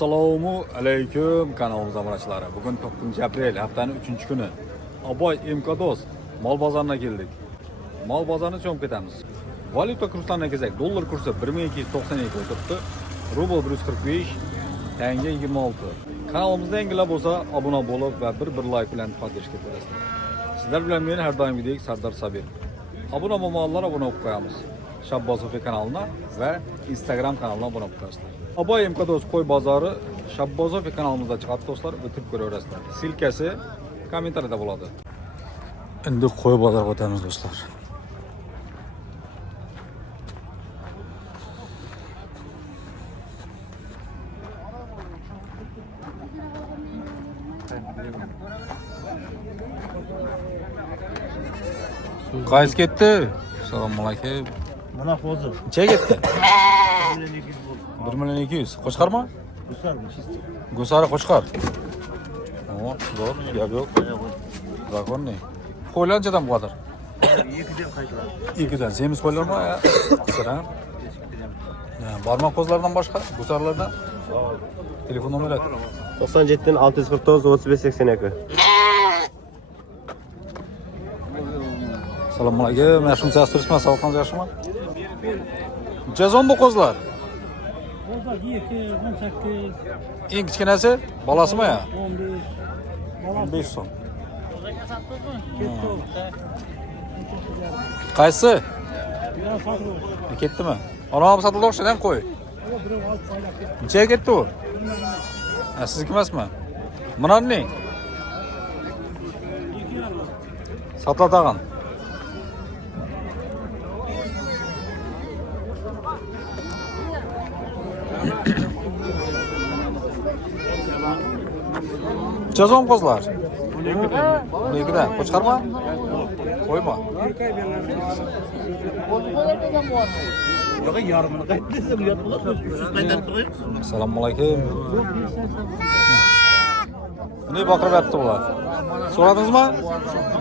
Assalomu alaykum kanalimiz obunachilari. Bugun 9-aprel haftaning 3-kuni. Aboy MKDOS mol bozoriga keldik. Mol bozorini cho'mib ketamiz. Valyuta kurslarini kelsak, dollar kursi 1292 o'tiribdi, rubl 145, tanga 26. Kanalimizda yangilar bo'lsa, obuna bo'lib va bir like bilan podдержка berasizlar. Sizlar bilan men har doimgidek Sardor Sabir. Obuna bo'lmaganlar obuna bo'lib qo'yamiz. Shabbozofi kanalına ve Instagram kanalına abone olabilirsiniz. Aboy MKDOS Qo'y bozori Shabbozofi kanalımızda çıkart dostlar, o'tib ko'raverasizlar. Silkasi kommentariyada bo'ladi. Endi qo'y bozoriga o'tamiz do'stlar. Qaysi ketdi? Assalomu alaykum. Mana hozir. Necha ketdi? 1.200. Qo'chqarmi? Gusari qo'chqar. O, zo'r, gap yo'q. Zagonniy. Qo'ylanchadan bo'lar. 2dan qaytadi. 2dan. Semiz qo'ylarmi? Qisqaran. Barmoq qo'zlardan boshqa, gusarlardan. Telefon nomeri. 97 dan 649 35 82. Assalomu alaykum. Yaxshimisiz? Turibsizmi? Sog'ligingiz yaxshimi? Jazonda qo'zlar. Qo'zlar 2, 18, Eng kichkinasi bolasimi ya? 15. 15 so'm. Qo'zaga satdingmi? Ketdi. Qaysi? Ya sotdi. Ketdimi? Ana sotildi o'xshagan qo'y. Biri olib qo'ylab ketdi. Necha ketdi u? Sizniki emasmi? Bunarning? 2 Sotla tag'in. Jazon qo'zlar. 12dan. Qo'chqarmi? Qo'yma. Yo'q, yarmini qaytdisam uyat bo'ladi. Qaytarib qo'ying. Assalomu alaykum. Ne baqirib yotdi bular? So'radingizmi?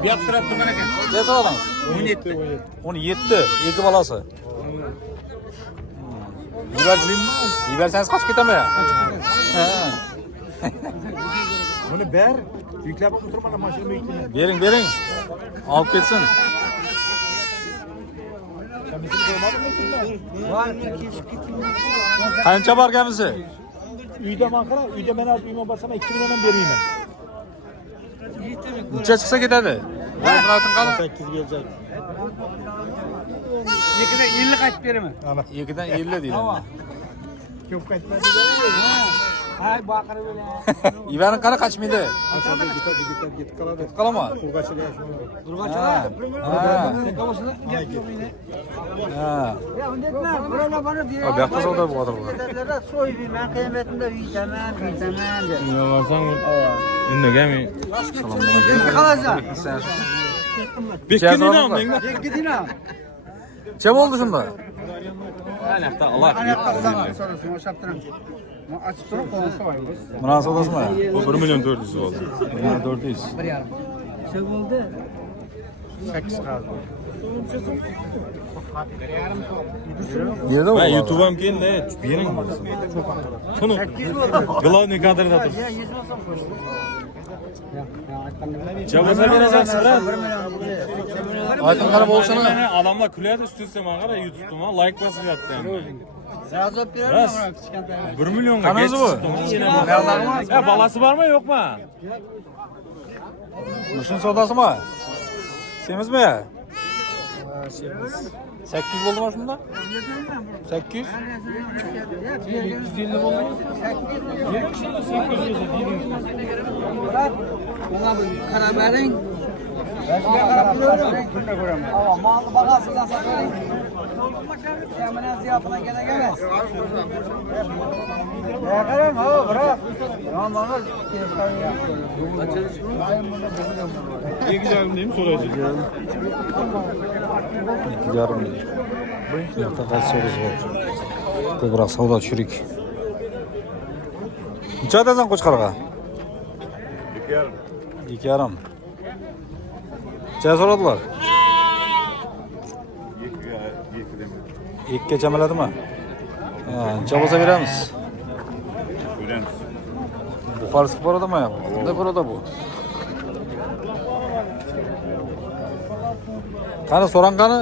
Bu yoq sirab turgan ekan. Ne so'radingiz? 17. 17, iki balasi. Yibersangiz qochib ketami ya? Ha. Buni ber, yüklab o'tirmana mashina yuklayman. Bering. Olib ketsin. Qancha borganmiz? Uyda men qara, uyda men hozir uyma borsam 2 million ham bermayman. Necha chiqsa ketadi? Ayting qani? 8 kelajak. 2dan 50 qaytib beraman. 2dan 50 deydi. Ko'p qaytmadi. Hay baqirib o'ling. Ivaning qani qochmaydi? Ketib qoladi. Qolama. Urg'achilar. Ha. Ya undetme, buralar bana bir Bu yoqqa savdo bo'lyapti bu. yerlerde soy ben kıymetinde vitamin de. Yo'qolsang indagami. Assalomu Peki kalacak. Bekkinam Peki dinam. Nima bo'ldi shunda? Ayakta kulağına sorursun, o şaptırım. Açıp durup konuşsa var mı? Bundan savdosimi? 1 milyon 400 oldu. 400. Bir yarım. Şey oldu. 8 kaldı. Yerda Ben bu. YouTube'am keldi, bering. Şunu Glowni kadrda tur. Ya 100 olsam koştum. Javoza berasan ra. Ayting qani bo'lishini. Meni adamlar kuladi üstüse men qara YouTube'da like bosib yotdi. Razı olup birer mi ona küçükten? 1 milyonga Qanisi bu? Ya balası bormi yo'qmi? Shuni savdosimi? Semizmi? 800 bo'ldimi shunda? 800? 150 oldu. Bırak. Buna bir karar verin. Ben karar veriyorum. Ama malı bakasından saklayın. Şemine ziyafına gene gelmez. Ne kadar mı? Bırak. Tamam bana Egizim deyim soracağım. 2,5 deydi. Bu yoqda qaysi savdosi bor? Ko'proq savdo tushirik. Necha otasan qo'chqarga? 2,5. 2,5. Necha so'radilar? 2 chamadimi? Ha, necha bo'lsa beramiz? Beramiz. Buxarskiy boradimi ya? Qanday borada bu? Qani so'ran qani?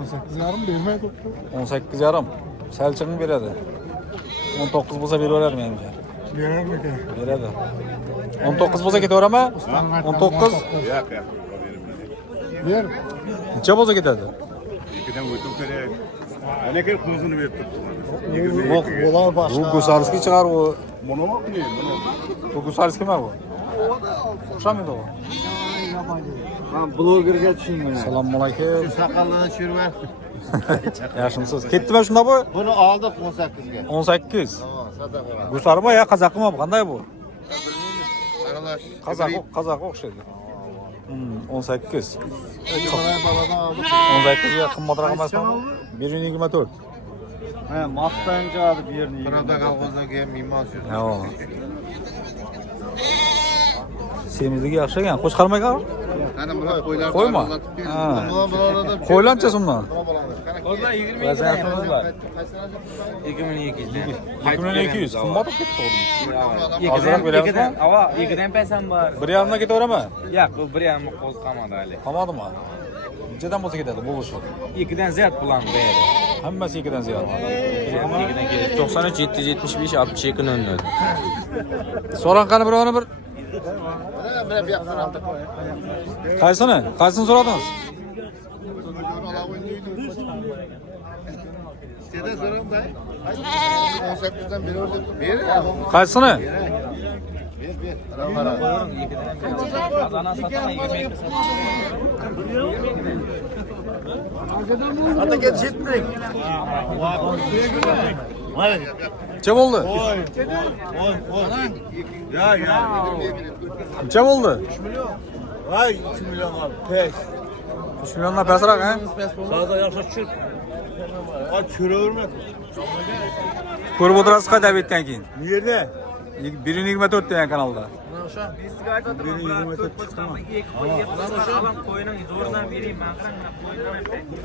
18,5 bermaydi. 18,5. Sal chiqim beradi. 19 bo'lsa beraverar menimcha. Berarmikan? Beradi. 19 bo'lsa ketaveradimi? 19. Ber. Necha bo'lsa ketadi? İkiden uyutum kerak. Ana kelib ko'zini berib turibdi. Yo'q, bo'lar Bu boshqa. Gusarskiy chiqar bu. Buni mi qilayım bunu? Bu Gusarskiymi bu? O'xshamaydi u. Men blogerga tushunmayman. Assalomu alaykum. Saqallarni tushirman. Yaxshimisiz? Ketdimi shunda bu? Buni oldik 18 ga. 18. Sadaqa. Gusarmi yo qazaqmi bu? Qanday bu? Aralash. Qazaq o'xshaydi. 18. Qolay baladan oldik. 18 ga qimmatroq emasmi? 1.24. Ha, Mustang javobi bu yerni. Pravda kolxozdan keyin mimon shu. Yo'q. Semizligi yaxshi ekan. Qo'shqarma ekan. Qani bular qo'ylar. Qo'yma. Ha. Bularda Qo'ylancha so'mdan. Kozlar 20 Ba'zi yaxshimizlar. 2200'den. 2200. Qimmat ketdi o'g'lim. İkiden, Azroq beramizmi? Ava, ikiden pesam var. 1.5 ga ketaveradimi? Yo'q, bu bir yarim qo'z qolmadi hali. Qolmadimi? Nechadan bo'lsa ketadi bu ish? Ikiden ziyod bulan berdi. Hammasi 2dan ziyod. 93 775 62 00. So'ran qani birovni bir. Mana bu yoqdan oldik. Qaysini? Qaysini so'radingiz? Sizdan so'ramda. 18 dan beraver deb. Ber ya. Qaysini? Ber. Kazana satana 20. Ata ketishdik. Necha bo'ldi? Ya. Necha bo'ldi? Vay 3 milyon al. Pes. 3 milliondan pastroq, ha? Sağda yaxshi tushir. Ay çöreverme. Ko'rib o'tirasiz qay bitdan keyin. Nerede? 1.24 degan kanalda.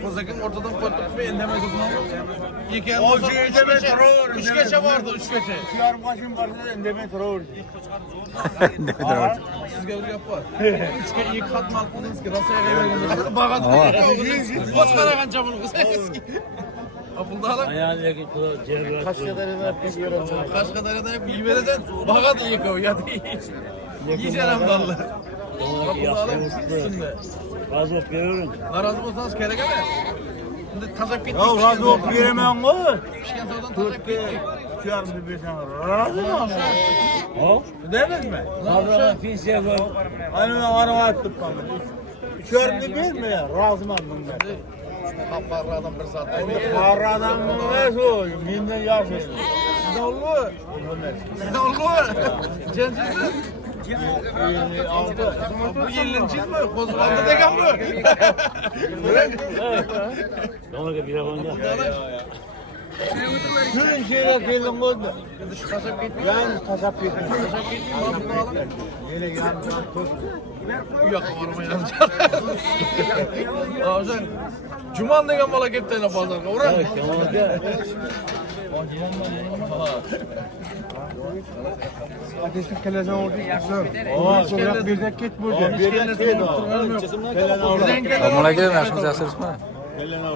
Kozakin ortadan koyduk ve endemez okuma. İki O şeyde terör. 3 geçe vardı, 3 geçe. Yarım kaçın vardı endeme terör. Sizge bir yapar. 3 geçe iyi katma altındayız ki rasaya gelelim. Bağadı. Koç karakan camını kısa eski. Apılda hala. Kaç kadar eder bir yere. Kaç kadar da hep iyi vereden bağadı yıkıyor ya değil. Yiyeceğim dallı. Apılda hala üstünde. Razı olup görürüm. Narazı olsanız kerek ama. Şimdi tazak gittik. Ya razı olup veremem o. Pişken soğudan tazak gittik. Yarım bir beşen razı mı? Ha? Demez mi? Razı Pinsiye var. Aynen araba attık bana. Üçer de verme ya. Razı mı ben? Kaparlı adam bir saat. Para adam mı ne o? Minden yaşıyor. Sizde oldu. Sizde oldu. Cenciz. Bu yılın çiz mi? Kozulanda degan mı? Bütün şeyler gelin oldu. Şu kasap gitmiş. Yani kasap yedim. Kasap gitmiş. Bunu alalım. Yine yarın Yok varma yazacağım. Hocam. Cuman degan bala gittiğine pazarga. Uğrar mı? Ateşlik kelezan oldu. Güzel. Sonra bir de git burada. Hiç kendisini unutturmanım yok. Buradan gelen Assalomu alaykum, yaxshimisiz, yaxshimisizmi?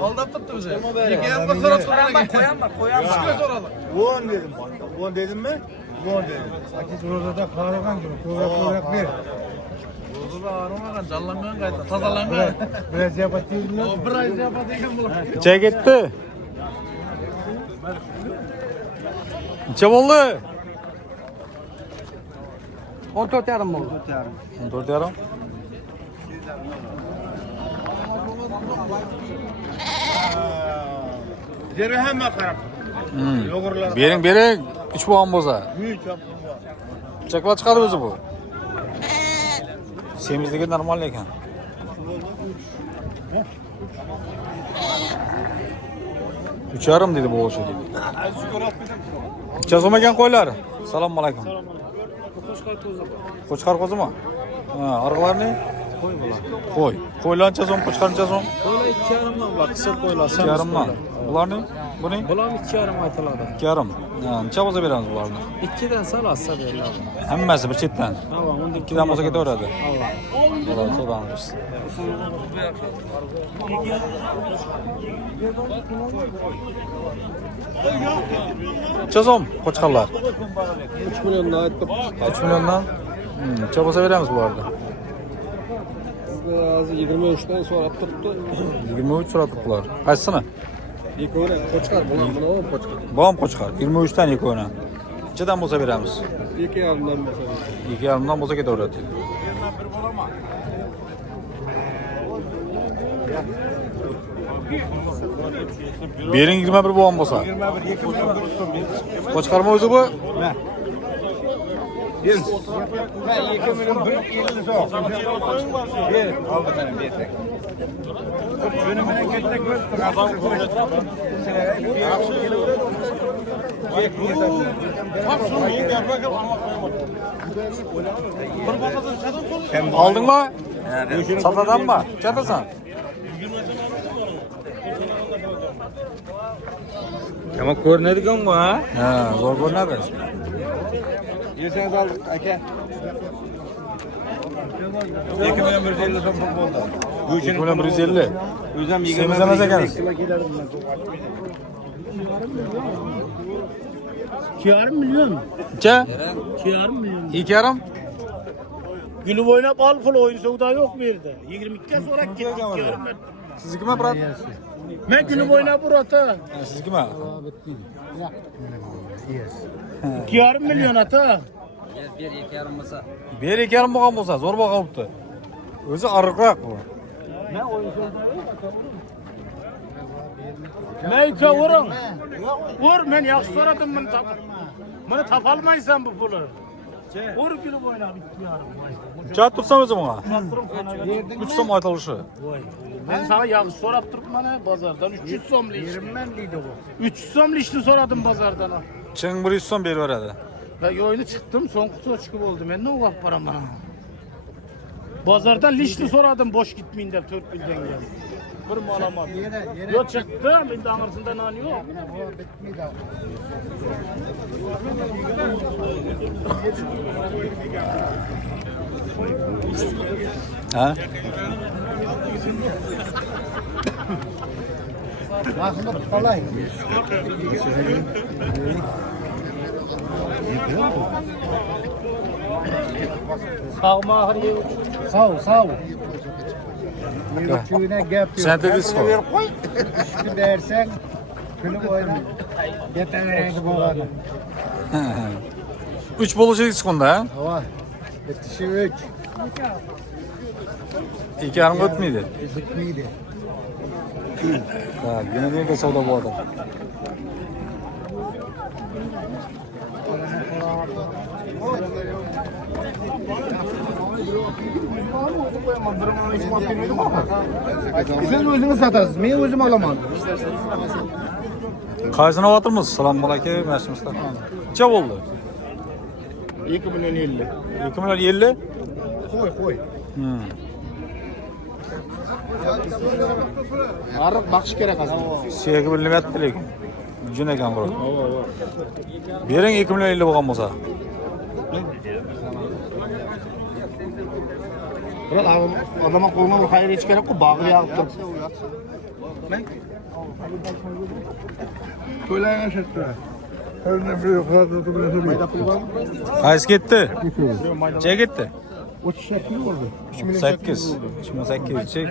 aldap tuttu bize. İki yanında sonra turana git. Koyan bak. Üç göz oralı. Von dedim bana. Von dedim mi? Von dedim. Ateş rozada kahraman gibi. Koyak bir. Bozulu ağrımadan, canlangan kayda, tazalangan. Biraz yapatayım mı? O bir ay yapatayım bulan. Necha ketdi? Necha bo'ldi? 14 yarim bo'ldi. 14,5. Deri hemen karab. Bering, 3 bo'lgan bo'lsa. Büyük yaptım. Chakla chiqadi o'zi bu. Semizligi normal ekan. Üç yarım dedi bu oluşu dedi. Necha so'm ekan qo'ylar? Assalomu alaykum. Qo'chqar qo'zi mi? Ha, arqalar ne? Qo'y bular. Qo'y. Qo'ylar necha so'm, qo'chqar necha so'm? Böyle 2 yarımdan var. Kısa koylar. 2,5 dan. Bular ne? Bu ne? Bulam 2,5 aytıladi. 2,5. Ha, necha bo'lsa beramiz bularni? 2dan sal assa beriladi. Hammasi bir chetdan. Tamam, unda 2dan bo'lsa ketaveradi. Allah. Xudo so'ramiz. Necha so'm qo'chqorlar? 3 milyondan aytdim. 3 milliondan. Necha bo'lsa beramiz bularni? Hozir 23dan so'rab turibdi. 23 so'ratibdilar. Qaysini? Ikkovini qo'chqar bular buni qo'chqar. Bu ham qo'chqor. 23 dan ikkovini. Nechadan bo'lsa beramiz? 2,5dan bo'lsa. 2,5 dan bo'lsa ketaveradi. Bering 21 bo'lgan bo'lsa. 21 2 million bir so'm. Qo'chqarma o'zi bu? Ben 2 milyon 150 so'm. Ber, oldi mana bersang. Shuni bilan ketdik biz. Aldingmi? Satadanmi? Chatasan? Ama ko'rinadigan bu ha? Ha, zo'r ko'rinadi. Yersangiz oldik aka. 2 milyon 150 so'm pul bo'ldi. Bu 2 million 150. O'zim Semiz emas ekansiz. 2,5 milyon. Necha? 2,5 milyon. 2,5? Gülüp oynap al pul oyun soğuda yok mu yerde? 22'den sonra gittik 2,5 milyon. Siznikimi, brat? Ben gülüp oynap burata. Siznikimi? 2,5 milyon ata. Ber 2,5 bo'lgan bo'lsa, zo'r bo'libdi. O'zi ariqroq bu. Meyke vurun. Vur, ben yaxşı soradım bunu tap. Bunu tapalmaysan bu pulu. Vur gülüp oynap 2,5. Necha tursam o'zi bunga? 3 so'm aytilishi. Ben sana yaxşı sorap durup bana pazardan 300 so'mli iş. 20'den deydi bu. 300 so'mli işini soradım pazardan. Ching 100 so'm beraveradi. Ben oyunu çıktım, son kutu çıkıp oldu. Ben ne ufak param bana. Pazardan lişli soradım, boş gitmeyin de 4 bilden geldi. Bir mal alamadım. Yok çıktı, bir damırsında nan yok. Ha? Mahmut kolay. Sağ mahır ye. Sağ ol. Yürütüğüne gap yok. Sen de biz koy. Üstü dersen külü oyna. Yeteneği bu kadar. 3 bo'lishi chiqindi, ha? Hava. Yetişi 3. 2,5 o'tmaydi. Bitmeydi. Ha, yine de savdo bo'ladi. Siz özünüz satasınız. Ben özüm alamam. Qaysini olyapmiz? Assalomu alaykum, yaxshimisizlar? Necha bo'ldi? 2 milyon 50. 2 million 50? Koy. Arık bakış gerek aslında. Suyagi bilinyapti lekin. Jun ekan bro. Bering 2 million 50 bo'lgan bo'lsa. Bırak adama koluna bir hayır hiç gerek yok. Bağlı yaptım. To'ylar yashirdi. O'rni bir yo'qotdi bilan mayda pul bormi? Qaysi ketdi? Necha ketdi? 38 bo'ldi. 8. 28 chek.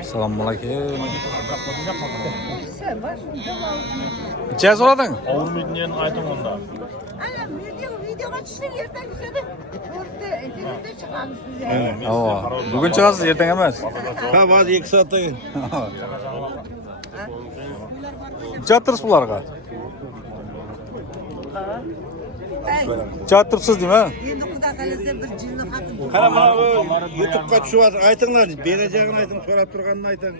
Assalomu alaykum. Necha so'rading? Avurmaydigan ayting onda. Ana videoga tushdik ertaga tushadi. To'rtda internetda chiqamiz biz. Ha, bugun chiqasiz, ertaga emas. Ha, hozir 2 soatdan keyin. Necha tursiz bularga? Necha tursiz deymi? Endi xudo qalasa bir jinni xotin. Qara mana bu YouTube'ga tushyapti. Aytinglar, berajagini ayting, so'rab turganini ayting.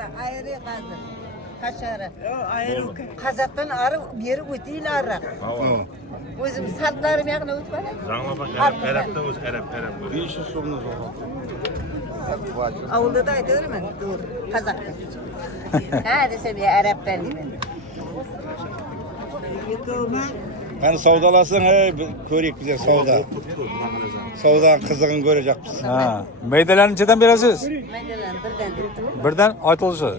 Kazak'ta ayrı kazı. Kaşarı. Kazak'tan arı beri öteyle arı. Özüm satlarım yakına ötmene. Жаңа бak Arap'ta öz Arap. Bir işin sonuna Avulda da aytılır mı? Dur. Kazak'ta. Ha desem ya Arap'tan diyeyim. Hani savdalasın körük bize savda. Savdanın kızığını görecekmiz. Ha. Meydelerni nechdan berasiz? Maydalan birden diptim. Birdan aytilishi. Ama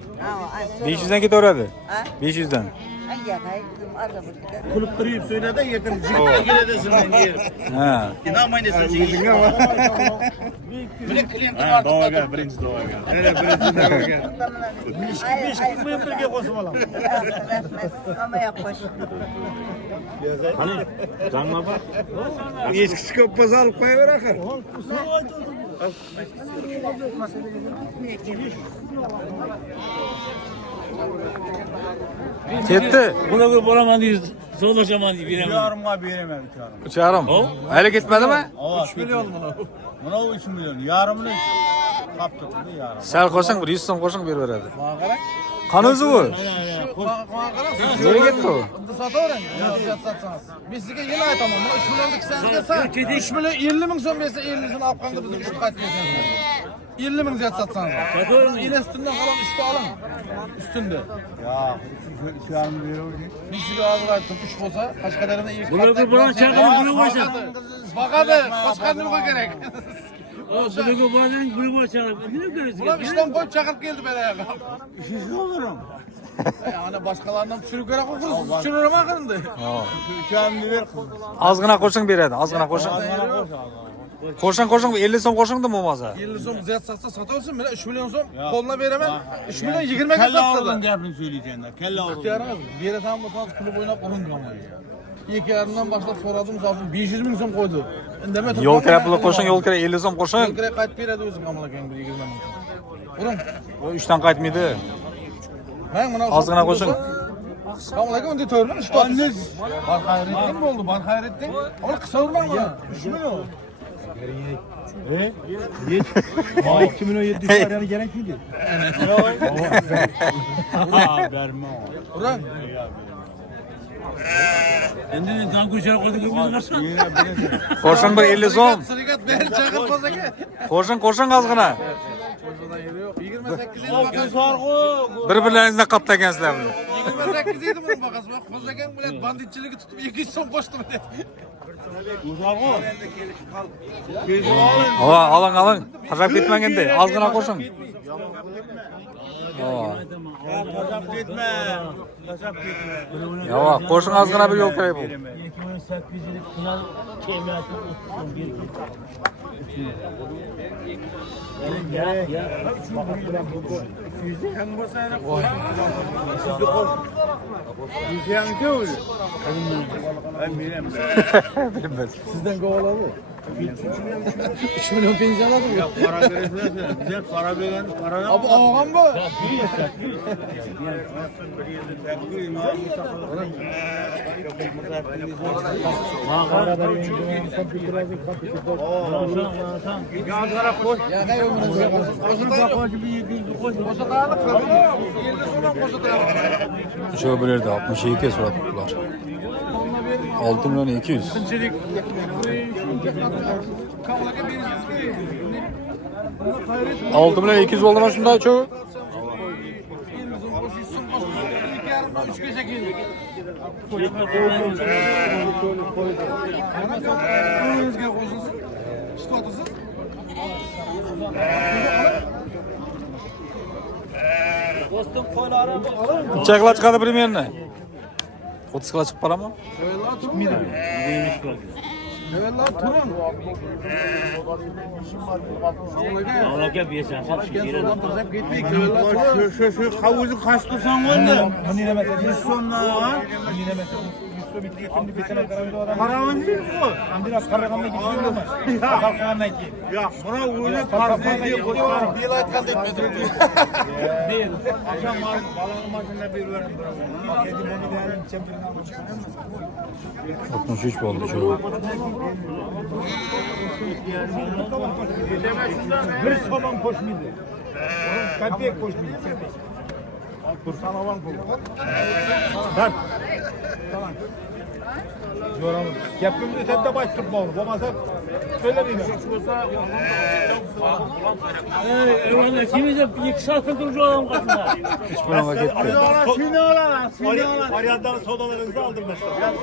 500 dan ketaveradi. Ha? 500 dan. Ayya kaydım arada burada. Kulüp kırıyıp söyle de yedim. Yine desin ben yerim. Ha. İnanmayın desin. Ha, doğru gel. Birinci doğru gel. Evet, birinci doğru gel. Beş birge koşum alalım. Ama yapmış. Жаңа bak. Eskisi köpbazı alıp koyuver akar. Ketdi. Buna boraman deyip soğulaşaman deyip yine. Yarımga veremem yarım. 3,5. Hali ketmadimi? 3 milyon bunu. Buna 3 milyon. Yarımını kaptık bunu yarım. Sal qo'shing, 100 so'm qo'shing berib beradi. Qani o'zi bu? Nega ketdi u? Sataverem. Ya satsanız. Biz sizga yine aytaman. 3 milyonluk senizga sen. 3 milyon 50 ming so'm bersa 50'sini olib qoldi bizni 3 qaytmaysan. 50 ming ziyat satsanız. Sataverem. Yine üstünden kalan 3'te alın. Üstünde. Ya 2 yarım veriyor ki. Biz sizga ağzı aytdım 3 bolsa Qashqadaryoda ilk. Bularga boran chaqirib buni qo'yishadi. Baqadi. Qo'shqanni nima kerak? Bularga boran buni qo'yishadi. Nima kerak? Bular ishdan qo'yib chaqirib keldi beraga. İşsiz olurum. Yani başkalarından tushirib kerak qo'yib tushiraman qilindi. 2 yarım ver. Ozgina qo'shing beradi, ozgina qo'shing. Qo'shing, 50 so'm qo'shingda bo'lmasa. 50 so'm ziyat satsa sataversin. Mana 3 milyon so'm qo'lına beraman. 3 milyon 20 ga Kelle satsa oğlum da. derdini söyleyeceksin. Kelle oğlum. İhtiyarınız beratan bo'lsangiz kulüp oynab urun qamayı. 2 yarımdan başlap so'radim, zaten 500 ming so'm qo'ydi. Indamay turib. Yo'l kira puli qo'shing, yo'l kira 50 so'm qo'shing. Yo'l kira qaytib beradi o'zi qamal akang bir 20 ming so'm. Urun. O 3 dan qaytmaydi. Men mana Ozgina qo'shing. Qamal aka unda to'rmi? 3 toniz. Barxayretdin bo'ldi, barxayretdin. Ol qisavurman mana. 3 milyon. Aa 2 milyon 700 liraya gerek miydi? Verme o. Urun. Endi dan ko'char qo'ydik biz Qo'shing bir 50 so'm. Sirigat ber chaqir qo'zaka. Qo'shing ozgina. Qo'zada yeri yo'q. 28 yil bakasiz. Bir-birlaringizdan qatlagansizlar buni. 28 yil bunun bakası. Bak qo'zakan bilan banditchiligi tutib 200 so'm qo'shdim dedi. Aling. Qarab ketmang endi. Ozgina qo'shing. Kasap gitme. Kasap gitme. Yo'q, qo'shing ozgina bir yo'l kerak bu. 2800 yillik final kemiyati 30 so'm berib Ben bilmem. Sizden kovaladı. 3 milyon pensiyon aldı mı? Para verirsen bize para veren para Abi ağam bu. Ya ne ömrünüz ya? Koşa dağılık kalın. 50 sonra koşa dağılık. Şu birerde 62 so'ratibdilar. 6 milyon 200. Çelik. Kavlaka bir 6 milyon 200 oldu mu shunda chu? 3 gece geldik. Önünüzge koşulsun. Çıtı otursun. Necha chiqadi примерно? 30 kilo chiqib qoladimi? Evvela tutmaydı. Evvela turun. aka bersan Kendinden turzap gittik. Evvela turun. Şu havuzu kaç tutsan oldu? Bu nine mesela? 100 sonra ha? Bu nine mesela? 100 so'm bitti. Şimdi bitene karamda adam. Paramın değil mi bu? Andira karagamda gidiyor mu? Kalkandan ki. Ya buna öyle tarzı diye koşar. Bir ayetkan etmedim. Değil. Akşam balığın başında bir verin. Kedi bunu verin. 63 oldu şu. Bir soman koşmaydı. Kapıya koşmaydı. Kursan avan pulu. Dert. Tamam. Yoramız. Gepimizi sen de baş tutma onu. Olmazsa söylemeyeyim. Kimi de 2 saattir duruyor adam katında. Hiç buna gitti. Aryandan sodalarınızı aldım mesela. Ya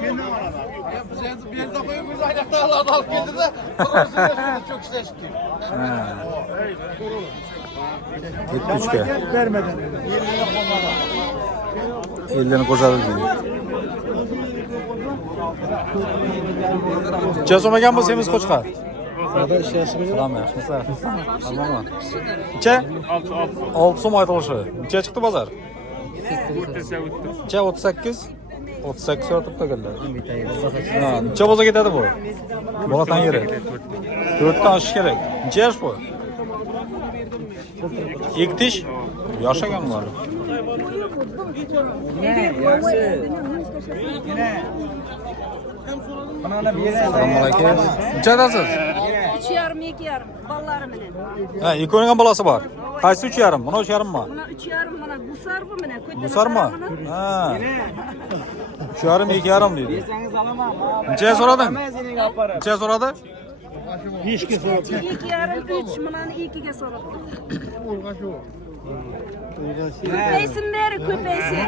biz de koyuyoruz ayakta alıp geldi de. Çok işleşik. Ha. Gitti 3'ke. Vermeden. 50'ni kocadı diyor. Cesomagan bu semiz koçka. Tamam ya. Tamam mı? İçe? 6 so'm aytilishi. Necha chiqdi bozor? 38. 38 yotibdi ekanlar. Ha, necha bo'lsa ketadi bu? Bolatan yeri. 4 ta oshish kerak. Necha yosh bu? 2 tish. Yosh ekan bular. Assalomu alaykum. Nechadasiz? 3,5-2,5 ballarım bilen. Ha, ikkovining ham bolasi bor. Qaysi 3,5? Buni 3,5mi? Buna 3,5 mana bu sar bu bilen. Busarmi? Ha. 3,5 2,5 deydi. Necha so'rading? Necha so'radi? 2,5 3 bunani 2ga so'radim. Köpeysin beri köpeysin.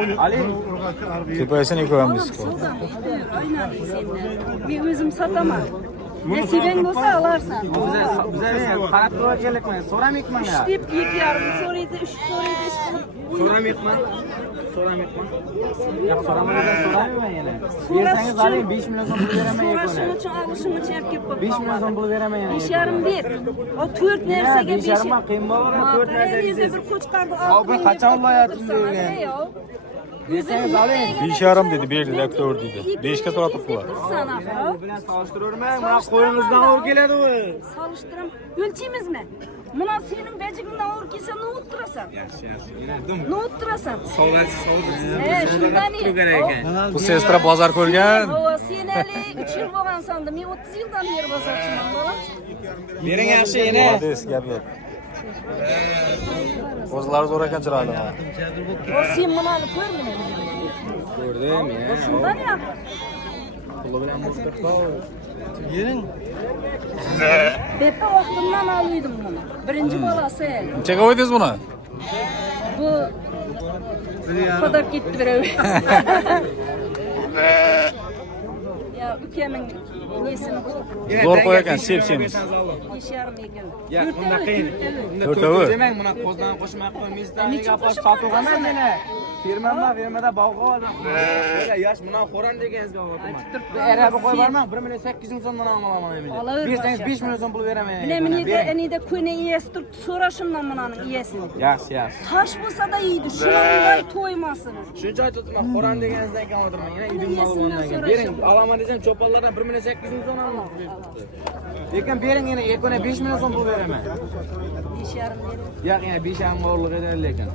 Tepesini koyalım biz. Sodan aynen senler. Bir özüm satamam. Nesiben olsa alarsan. Bize qarab turib kerakmi? So'ramayapman ya. İşte 2,5 so'raydi, 3 so'raydi, ish qilib. So'ramayapman. Ya so'ramadan so'ramayman yana. Bersangiz oling 5 million so'm pul beraman So'rashim yakuni. uchun olishim uchun hep kelib 5 million so'm pul beraman yana. 5,5 ber. O 4 narsaga 5. 5,5 qiyin bo'ladi, 4 narsa deysiz. Bir qo'chqarni Abi qachon viloyatimda yurgan? Bersangiz oling. 5,5 dedi, berdi, doktor dedi. 5 ga so'ratibdilar. Bilan solishtiravermang. Mana qo'yingizdan o'r keladi u. Solishtiram. O'lchaymizmi? Buna senin becigingdan o'r kelsa ne o'ttirasan? Ne o'ttirasan? Shundan Bu sestra bozor ko'rgan. Sen hali 3 yil bo'lgan sandim. Men 30 yildan beri bozorchiman, bolam. Bering yaxshi yana. Hades gap yo'q. O'zlari zo'r ekan chiroyli. O sen bunani ko'rmeding. Ko'rdim ya. Shundan ya. Puli bilan mutlaqo. Bepa vaqtimdan oldim buni. Birinchi bolasi. Nechaga qo'ydingiz buni? Bu qadar ketdi birov. Ya ukamning nesini bu. Zo'r qo'y ekan, sep-semiz. 5,5 ekan. Ya unda qiyin. To'rtovi. Demang, buni qo'zdan qo'shmay qo'ymaysizlar. Nega qo'shib sotib olmam meni? Firmada bog'ga oldim. Yosh buni xo'ran degansizga o'tdim. Arabi qo'y bormang, 1 million 800 ming so'mdan olaman endi. Bersangiz 5 million so'm pul beraman. Menida kuni iyasi turibdi, so'rashimdan bunaning iyasini. Yaxshi, yaxshi. Tosh bo'lsa-da yeydi, shunday to'ymasin. Shuncha aytdim, xo'ran degansizdan keyin o'tirman. Yana uyim olgandan keyin. Bering, olaman desam cho'ponlardan 1 million 800 ming so'm olaman. Lekin bering yana yakuna 5 million so'm pul beraman. 5,5 bering. Yo'q, yana 5,5 o'g'irlik edi lekin.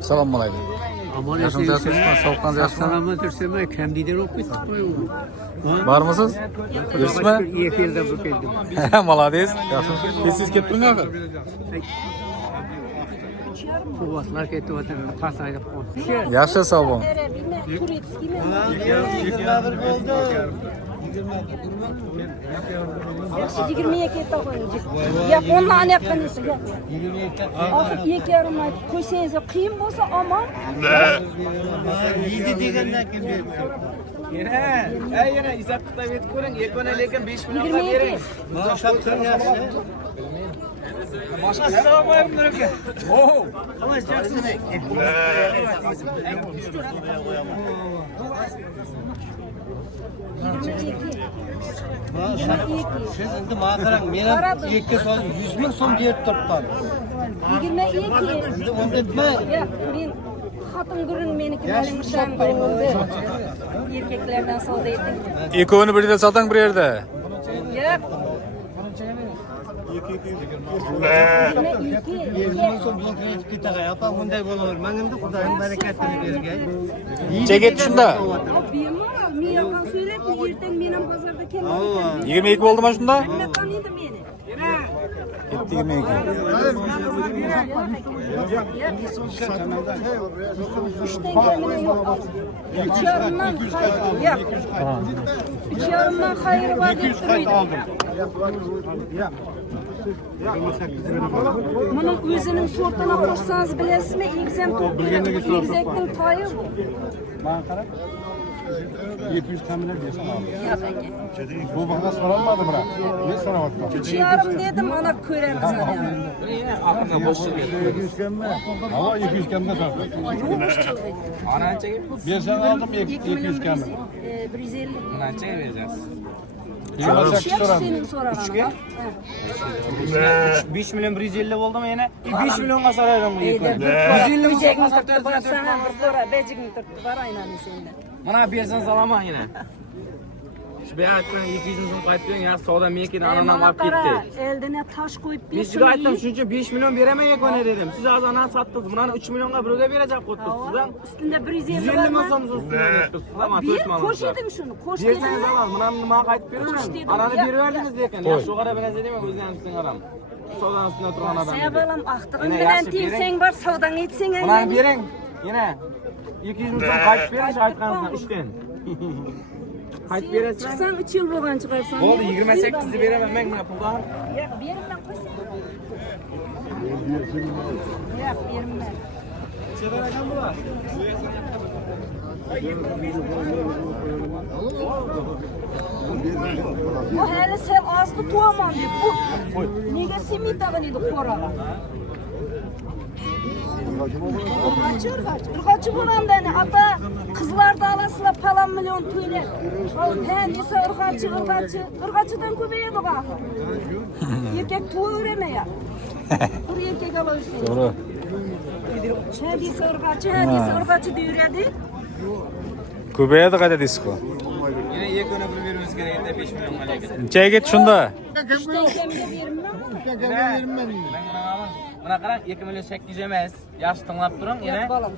Assalomu alaykum. Yaxshimisiz? Sog'liqingiz yaxshimi? Salomlar tursanmi? Kamdiydan o'qib ketdik bu. Bormisiz? Yursizmi? 2 yilda bu keldim. Молодец. Yaxshi. Siz ketib turing axir. Quvvatlar ketyapti, pasayib qoldi. Yaxshi, sog' bo'ling. Yaxshi 22 ta qo'ying. Gap onlarni yapqanisi gap. 2,5 aytib qo'ysangiz qiyin bo'lsa omon. Yeydi degandan keyin Yana hisob kitob etib ko'ring, yakuna lekin 5 million bering. Boshab turing yaxshi. Assalomu alaykum aka. Oh, Xalas yaxshi. Siz endi menga qarang, men ham 2 so'm 100 ming so'm berib turibman. 22. Endi unda nima? Ya, men xotin gurin meniki malimishdan bo'ldi. Erkaklardan savdo etdim. Ikkovini birida soting bir yerda. Yo'q. 20 ming so'm yetib ketadi. Apa bunday bo'lavermang endi Xudoning barakatini bergay. Necha ketdi shunda? Bemalol, men yolg'on so'ylayapman, ertaga men ham bozorda kelaman. 22 bo'ldimi shunda? Nima qildi meni? 22. Üçten gelmene yok. 3,5'dan hayır. Yok. 3,5'dan hayır var deyip duruyordu. Bunun özünün sortuna koşsanız bilesizmi? İlgizem toplayalım. İlgizektin tayı bu. Bana karar. 700 kamera diyorsun abi. Ya peki. Bu bana sorulmadı bırak. Ne soramadım? 3,5 dedim ana körem sana. Yine aklına boş çıkıyor. 700 kamera. Ama 700 kamera sor. Yokmuş çılgın. Anança gibi. Bir sen aldım 2 700 milyon kamera. 150. Anança vereceğiz. Şef senin sorarana. 5 milyon 150 oldu mu yine? 5 milyonga sararım bu yıkı. 150 mi çekmiş tuttu bana sana bir kora becikini tuttu var aynen senden. Bana bersen salaman yine. Şu beyatdan 200 milyon qaytıyorsun ya soda mekini ananam alıp gitti. Eldine taş koyup bir Biz size aytdım şuncha 5 milyon beremeyek onu dedim. Siz az anan sattınız. Bundan 3 milyonga biröge verecek qo'yibdi sizdan. Üstünde 150 150 var ming mı? so'm üstüne aytdi. Sizdan Bir koş edin şunu, koş edin. Berseniz alam, bundan nima qaytib Koş beraman? dedim, Anani ya. berib verdingiz lekin. Yaxshi qara bilasiz dema o'zingizning sizning adam. Sodan üstüne turgan adam. Sen balam ahtığın Yine bilen yaxshi bering. tiysen var, savdan etsen Bunani bering. Yine 200 ming so'm qaytib berish aytganingizdan 3 dan. Qaytib berasizmi? Çıksan 3 yıl bo'lgan chiqarsan. Bo'ldi 28 ni beraman men buna puldan. Ya berimdan qo'ysan. Ya berimdan. Bu hali sen azdı tuğaman deb bu. Nega simit tag'in edi qo'raga. Irg'achi bo'lamdan ata qizlarni olasizlar palon million to'ylar. Ha desa irg'achidan ko'payadi bu axir. Erkak to'yvermayapti. Bir erkak olaversin. Doğru. Ha desa irg'achi deyveradi. Ko'payadi qayta disko. Yine yekuna pul berimiz kerak edi 5 millionga lekin. Nechaga ketdi shunda? Ishdan kamga berimman. Buna qarang 2 million 800 emas. Yaxshi tinglab turing yine. Balam.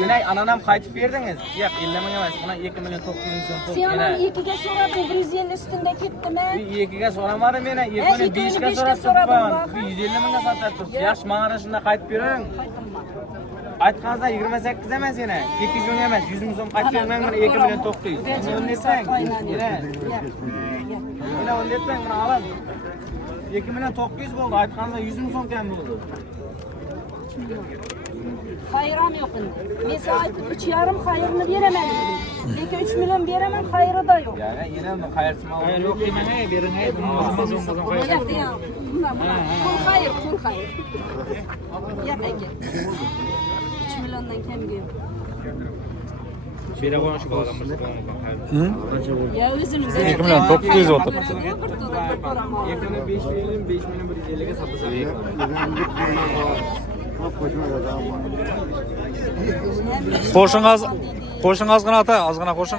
Yine ananam qaytib berdingiz. Yo'q 50 ming emas. Buna 2 million 900 ming so'm pul. Sen Yine onu ikiga so'rading, 150 üstünde ketdimi? 2 ga so'ramadim meni. 2 ni 5 ga so'radim. 150 mingga sotyapsiz. Yaxshi mana shunda qaytib bering. Aytganingizda 28 emas yine. 200 ming emas. 100 ming so'm qaytib bering. Mana 2 million 900. Bunu desang. Yine. Yine onu desang buni alam. 2 million 900 bo'ldi. Aytganingizda 100 ming so'm kam bo'ldi. Hayram yok endi. Men sana aytib 3,5 hayırını veremem dedim. Lekin 3 milyon veremem, hayırı da yok. Yani yine mi hayırsın mal? Hayır yok demem ne berin hey bunu olmaz hayır. Ya diyor. Kul hayır, kul hayır. Ya peki. 3 milyondan kim diyor? Şöyle konuş kalalım Ya özünüz. 2 milyon 900 oldu. Yakını 5 milyon 150'ye satacağım. Qo'shin ozgina ata, ozgina qo'shin.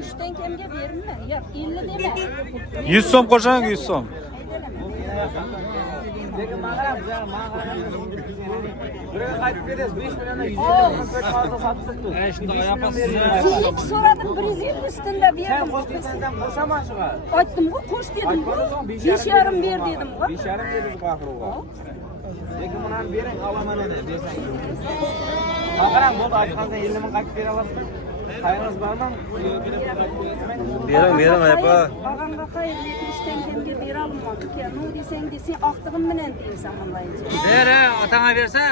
3'ten kimga verilme? Ya 50 deme. 100 so'm qo'shin, 100 so'm. Lekin mağaram güzel mağaram. Buraya qaytib berasiz 5 milyondan 100 milyon fazla sattık. Shunda yapasınız. Sen ilk soradım 150 üstünde Sen verdim. qo'sh desang qo'shaman shuga. Aytdim bu koş dedim bu. 5,5 ver dedim bu. 5,5 dedingiz oxiriga. Lekin buni bering olaman endi bersangiz. Maqaram bo'ldi aytganingizda 50 ming qaytib bera olasizmi? Qayeringiz bormi? Bering apa. Ağamga hayır lekin 3'ten kimga bera olmadik ya. Ne desang desang aqtig'im bilan deysan bunlayınca. Ber, otanga bersa,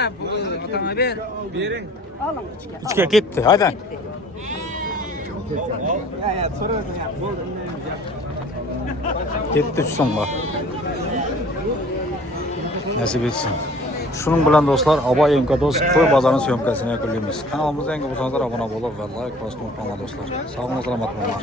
otanga ber. Bering. Alın 3'ga. 3ga ketdi. Haydi. Ya so'rasin ya. Bo'ldi. Ketdi 3 so'mga. Nasip etsin. Şunun bilan do'stlar, Aboy Imkadoz qo'y bozorining syomkasini yakunlaymiz. Kanalimizga yangi bo'lsanizlar obuna bo'lib va like bosishni unutmanglar do'stlar. Sog' bo'ling, salomat bo'linglar.